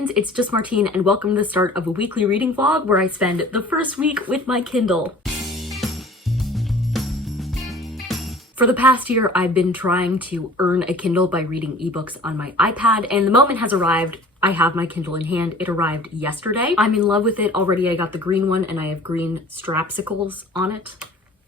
humans, it's just Martine, and welcome to the start of a weekly reading vlog where I spend the first week with my Kindle. For the past year, I've been trying to earn a Kindle by reading ebooks on my iPad, and the moment has arrived. I have my Kindle in hand. It arrived yesterday. I'm in love with it already. I got the green one and I have green strapsicles on it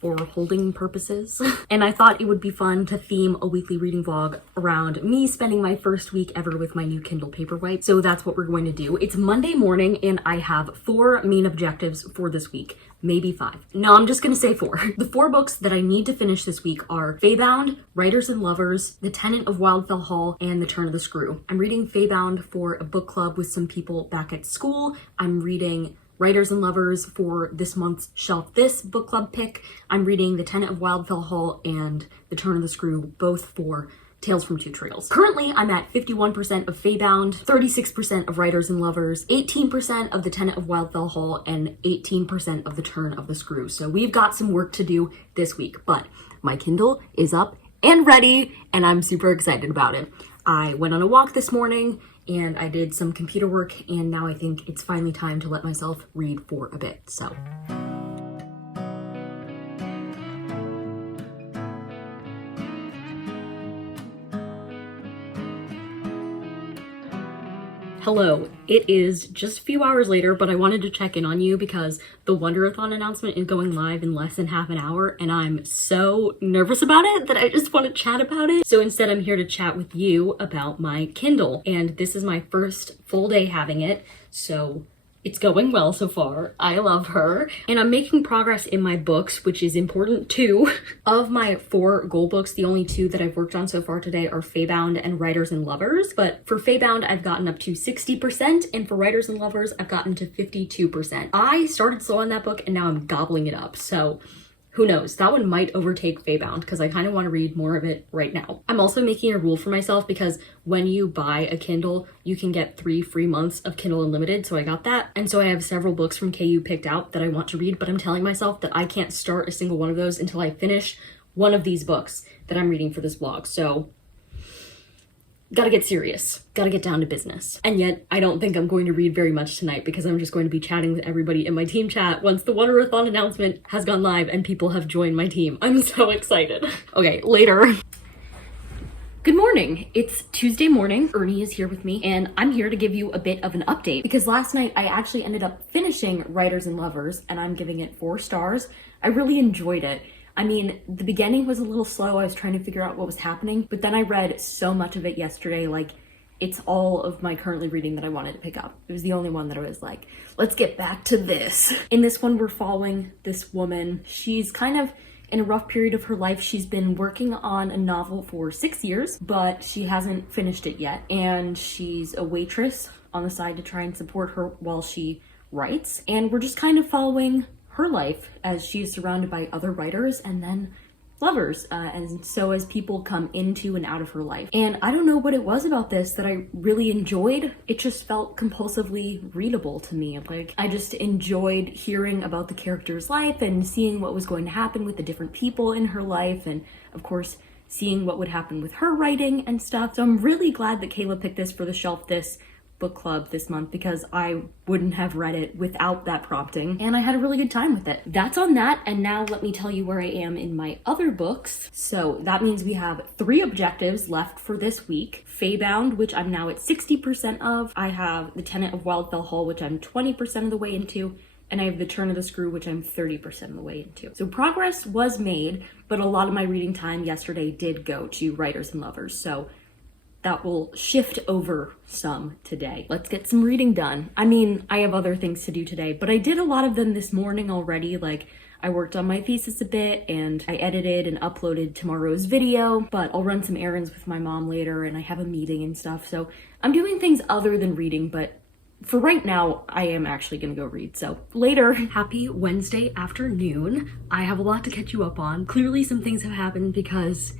for holding purposes. And I thought it would be fun to theme a weekly reading vlog around me spending my first week ever with my new Kindle Paperwhite. So that's what we're going to do. It's Monday morning and I have 4 main objectives for this week. Maybe 5. No, I'm just gonna say 4. The 4 books that I need to finish this week are Faybound, Writers and Lovers, The Tenant of Wildfell Hall, and The Turn of the Screw. I'm reading Faybound for a book club with some people back at school. I'm reading Writers and Lovers for this month's Shelf This book club pick. I'm reading The Tenant of Wildfell Hall and The Turn of the Screw, both for Tales from Two Trails. Currently, I'm at 51% of Faybound, 36% of Writers and Lovers, 18% of The Tenant of Wildfell Hall, and 18% of The Turn of the Screw. So we've got some work to do this week, but my Kindle is up and ready, and I'm super excited about it. I went on a walk this morning, and I did some computer work, and now I think it's finally time to let myself read for a bit, so. Hello, it is just a few hours later, but I wanted to check in on you because the Wonderathon announcement is going live in less than half an hour and I'm so nervous about it that I just want to chat about it. So instead I'm here to chat with you about my Kindle, and this is my first full day having it, so it's going well so far. I love her. And I'm making progress in my books, which is important too. Of my 4 goal books, the only 2 that I've worked on so far today are Faybound and Writers and Lovers. But for Faybound, I've gotten up to 60%, and for Writers and Lovers, I've gotten to 52%. I started slow on that book and now I'm gobbling it up. So who knows? That one might overtake Faybound because I kind of want to read more of it right now. I'm also making a rule for myself because when you buy a Kindle, you can get 3 free months of Kindle Unlimited, so I got that. And so I have several books from KU picked out that I want to read, but I'm telling myself that I can't start a single one of those until I finish one of these books that I'm reading for this vlog. So gotta get serious, gotta get down to business. And yet I don't think I'm going to read very much tonight because I'm just going to be chatting with everybody in my team chat once the Wonderathon announcement has gone live and people have joined my team. I'm so excited. Okay, later. Good morning. It's Tuesday morning. Ernie is here with me and I'm here to give you a bit of an update because last night I actually ended up finishing Writers and Lovers and I'm giving it 4 stars. I really enjoyed it. I mean, the beginning was a little slow. I was trying to figure out what was happening, but then I read so much of it yesterday. Like, it's all of my currently reading that I wanted to pick up. It was the only one that I was like, let's get back to this. In this one, we're following this woman. She's kind of in a rough period of her life. She's been working on a novel for 6 years, but she hasn't finished it yet. And she's a waitress on the side to try and support her while she writes. And we're just kind of following her life as she is surrounded by other writers and then lovers, and so as people come into and out of her life. And I don't know what it was about this that I really enjoyed. It just felt compulsively readable to me. Like, I just enjoyed hearing about the character's life and seeing what was going to happen with the different people in her life, and of course seeing what would happen with her writing and stuff. So I'm really glad that Kayla picked this for the Shelf This book club this month because I wouldn't have read it without that prompting, and I had a really good time with it. That's on that, and now let me tell you where I am in my other books. So that means we have 3 objectives left for this week. Faybound, which I'm now at 60% of. I have The Tenant of Wildfell Hall, which I'm 20% of the way into, and I have The Turn of the Screw, which I'm 30% of the way into. So progress was made, but a lot of my reading time yesterday did go to Writers and Lovers, so that will shift over some today. Let's get some reading done. I mean, I have other things to do today, but I did a lot of them this morning already. Like, I worked on my thesis a bit and I edited and uploaded tomorrow's video, but I'll run some errands with my mom later and I have a meeting and stuff. So I'm doing things other than reading, but for right now, I am actually gonna go read, so later. Happy Wednesday afternoon. I have a lot to catch you up on. Clearly some things have happened because,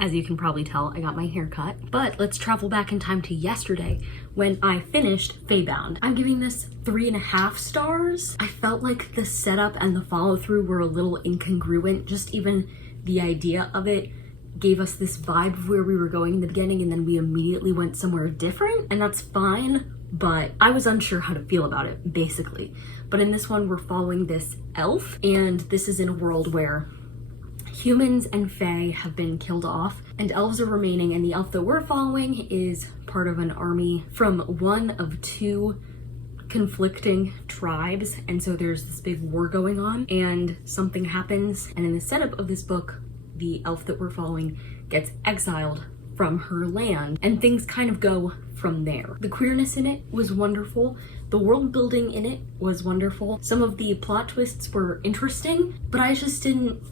as you can probably tell, I got my hair cut. But let's travel back in time to yesterday when I finished Faybound. I'm giving this 3.5 stars. I felt like the setup and the follow through were a little incongruent. Just even the idea of it gave us this vibe of where we were going in the beginning and then we immediately went somewhere different, and that's fine, but I was unsure how to feel about it, basically. But in this one, we're following this elf, and this is in a world where humans and fae have been killed off and elves are remaining, and the elf that we're following is part of an army from one of two conflicting tribes, and so there's this big war going on and something happens, and in the setup of this book, the elf that we're following gets exiled from her land, and things kind of go from there. The queerness in it was wonderful. The world building in it was wonderful. Some of the plot twists were interesting, but I just didn't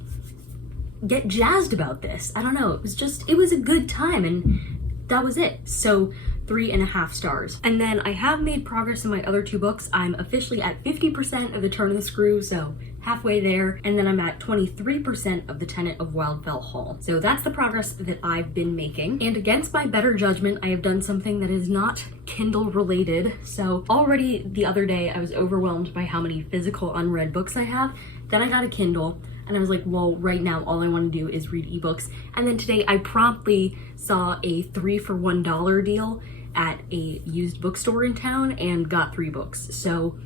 get jazzed about this. I don't know. It was a good time, and that was it. So 3.5 stars. And then I have made progress in my other two books. I'm officially at 50% of the Turn of the Screw, so halfway there, and then I'm at 23% of the Tenet of Wildfell Hall. So that's the progress that I've been making. And against my better judgment, I have done something that is not Kindle related. So already the other day, I was overwhelmed by how many physical unread books I have. Then I got a Kindle, and I was like, well, right now all I want to do is read ebooks. And then today I promptly saw a 3 for $1 deal at a used bookstore in town and got 3 books. So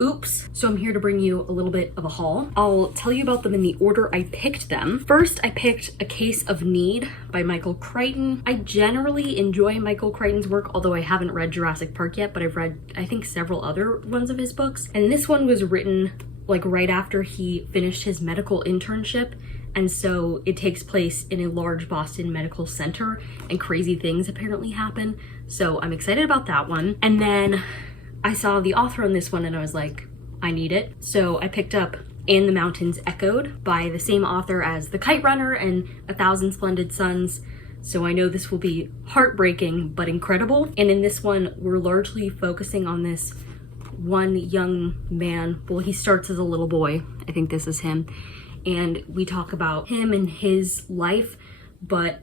oops. So I'm here to bring you a little bit of a haul. I'll tell you about them in the order I picked them. First, I picked A Case of Need by Michael Crichton. I generally enjoy Michael Crichton's work, although I haven't read Jurassic Park yet, but I've read, I think, several other ones of his books. And this one was written like right after he finished his medical internship. And so it takes place in a large Boston medical center and crazy things apparently happen. So I'm excited about that one. And then I saw the author on this one and I was like, I need it. So I picked up And the Mountains Echoed by the same author as The Kite Runner and A Thousand Splendid Suns. So I know this will be heartbreaking but incredible. And in this one, we're largely focusing on this one young man. Well, he starts as a little boy. I think this is him. And we talk about him and his life, but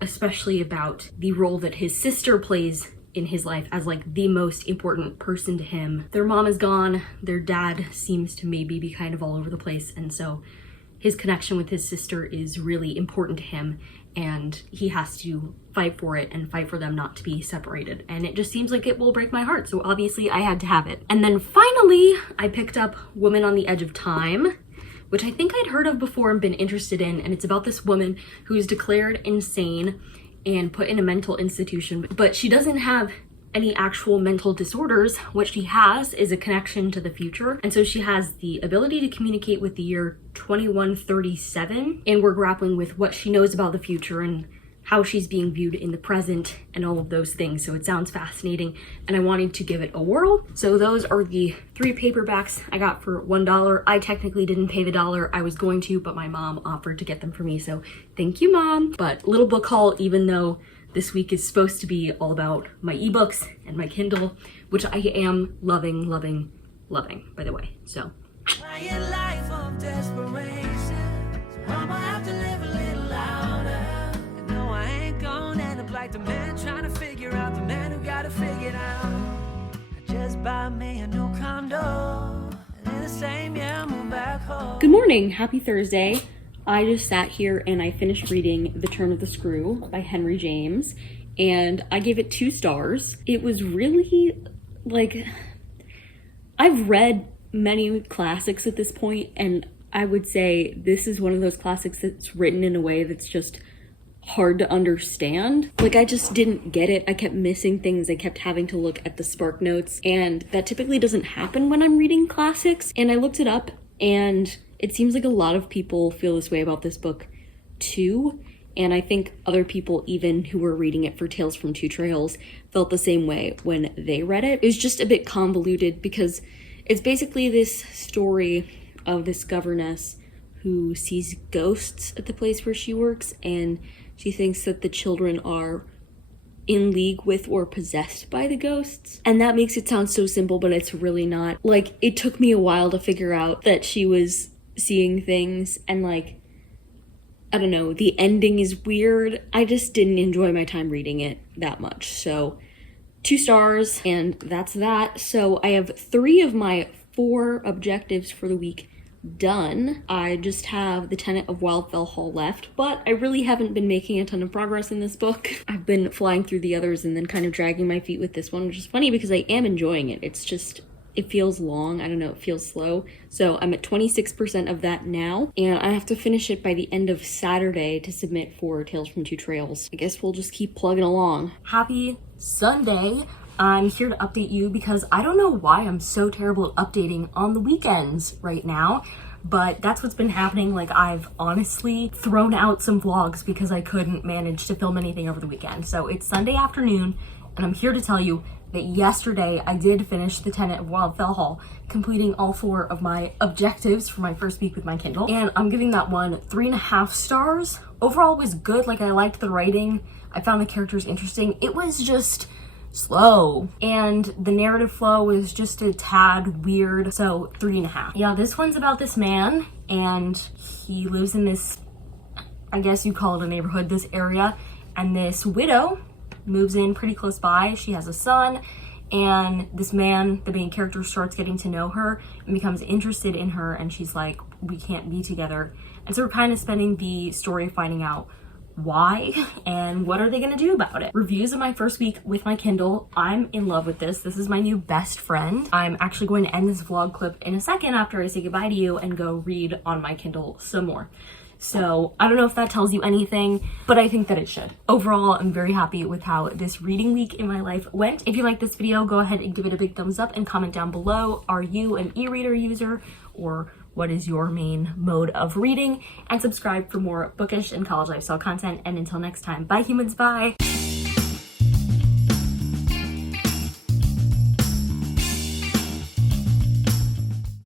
especially about the role that his sister plays in his life as like the most important person to him. Their mom is gone, their dad seems to maybe be kind of all over the place, and so his connection with his sister is really important to him, and he has to fight for it and fight for them not to be separated. And it just seems like it will break my heart, so obviously I had to have it. And then finally, I picked up Woman on the Edge of Time, which I think I'd heard of before and been interested in, and it's about this woman who is declared insane and put in a mental institution, but she doesn't have any actual mental disorders. What she has is a connection to the future, and so she has the ability to communicate with the year 2137, and we're grappling with what she knows about the future and how she's being viewed in the present and all of those things. So it sounds fascinating, and I wanted to give it a whirl. So those are the 3 paperbacks I got for $1. I technically didn't pay the $1. I was going to, but my mom offered to get them for me, so thank you, Mom. But little book haul, even though this week is supposed to be all about my ebooks and my Kindle, which I am loving, by the way. So life of desperation, so I'ma have to live a little louder. No, I ain't gonna end up like the man trying to figure out the man who got it figured out. I just buy me a new condo, and in the same year move back home. Good morning, happy Thursday. I just sat here and I finished reading The Turn of the Screw by Henry James, and I gave it 2 stars. It was really, like, I've read many classics at this point, and I would say this is one of those classics that's written in a way that's just hard to understand. Like, I just didn't get it. I kept missing things. I kept having to look at the spark notes, and that typically doesn't happen when I'm reading classics. And I looked it up, and it seems like a lot of people feel this way about this book too. And I think other people, even who were reading it for Tales from Two Trails, felt the same way when they read it. It was just a bit convoluted because it's basically this story of this governess who sees ghosts at the place where she works, and she thinks that the children are in league with or possessed by the ghosts. And that makes it sound so simple, but it's really not. Like, it took me a while to figure out that she was seeing things, and like, I don't know, the ending is weird. I just didn't enjoy my time reading it that much. So 2 stars, and that's that. So I have 3 of my 4 objectives for the week done. I just have The Tenet of Wildfell Hall left, but I really haven't been making a ton of progress in this book. I've been flying through the others and then kind of dragging my feet with this one, which is funny because I am enjoying it. It's just, it feels long. I don't know, it feels slow. So I'm at 26% of that now, and I have to finish it by the end of Saturday to submit for Tales from Two Trails. I guess we'll just keep plugging along. Happy Sunday. I'm here to update you because I don't know why I'm so terrible at updating on the weekends right now, but that's what's been happening. Like, I've honestly thrown out some vlogs because I couldn't manage to film anything over the weekend. So it's Sunday afternoon, and I'm here to tell you that yesterday I did finish The Tenet of Wildfell Hall, completing all 4 of my objectives for my first week with my Kindle, and I'm giving that one 3.5 stars. Overall, it was good. Like, I liked the writing. I found the characters interesting. It was just slow, and the narrative flow was just a tad weird, so 3.5. Yeah, this one's about this man, and he lives in this, I guess you call it a neighborhood, this area, and this widow moves in pretty close by. She has a son, and this man, the main character, starts getting to know her and becomes interested in her, and she's like, we can't be together. And so we're kind of spending the story finding out why and what are they gonna do about it. Reviews of my first week with my Kindle. I'm in love with this. This is my new best friend. I'm actually going to end this vlog clip in a second after I say goodbye to you and go read on my Kindle some more. So I don't know if that tells you anything, but I think that it should. Overall, I'm very happy with how this reading week in my life went. If you like this video, go ahead and give it a big thumbs up and comment down below. Are you an e-reader user, or what is your main mode of reading? And subscribe for more bookish and college lifestyle content. And until next time, bye humans, bye.